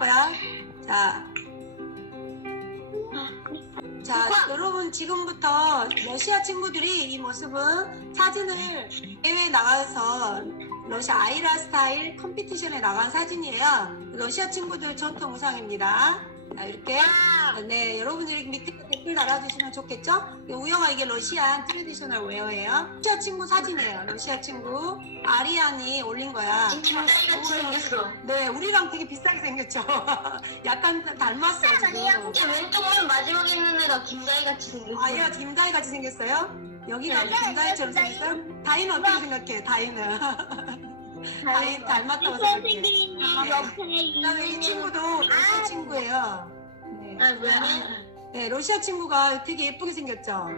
거야. 자, 여러분 지금부터 러시아 친구들이 이 모습은 사진을 해외에 나가서 러시아 아이라 스타일 컴피티션에 나간 사진이에요. 러시아 친구들 전통 의상입니다. 자, 이렇게. 네, 여러분들이 밑에 댓글 달아주시면 좋겠죠? 우영아, 이게 러시아 트레디셔널 웨어예요. 러시아 친구 사진이에요. 러시아 친구 아리안이 올린 거야. 김다희같이 생겼어. 네, 우리랑 되게 비슷하게 생겼죠? 약간 닮았어, 지금. 근데 왼쪽 맨 마지막에 있는 애가 김다희같이 생겼어. 아, 얘가 김다희 같이 생겼어요? 여기가 네. 김다희처럼 생겼어요? 다희는 어떻게 생각해? 다희는. 다희 닮았다고 생각해. 그다음에 이 친구도 러시아 친구예요. 네. 아, 뭐야? 네, 러시아 친구가 되게 예쁘게 생겼죠?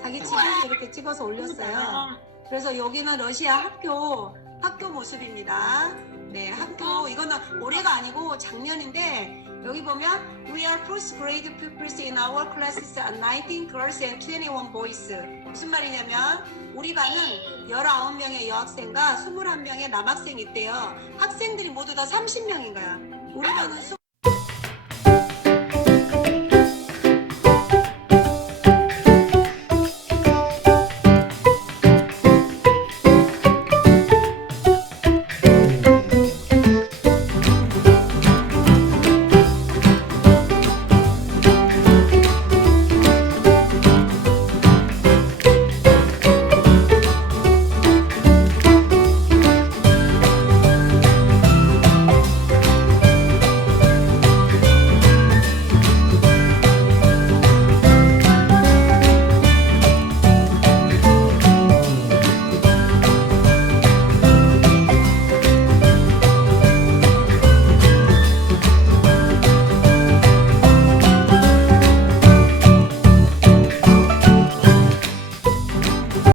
자기 친구를 이렇게 찍어서 올렸어요. 그래서 여기는 러시아 학교 모습입니다. 네, 학교, 이거는 올해가 아니고 작년인데, 여기 보면 We are first grade pupils in our classes, 19 girls and 21 boys. 무슨 말이냐면 우리 반은 19명의 여학생과 21명의 남학생이 있대요. 학생들이 모두 다 30명인 거야. 우리 반은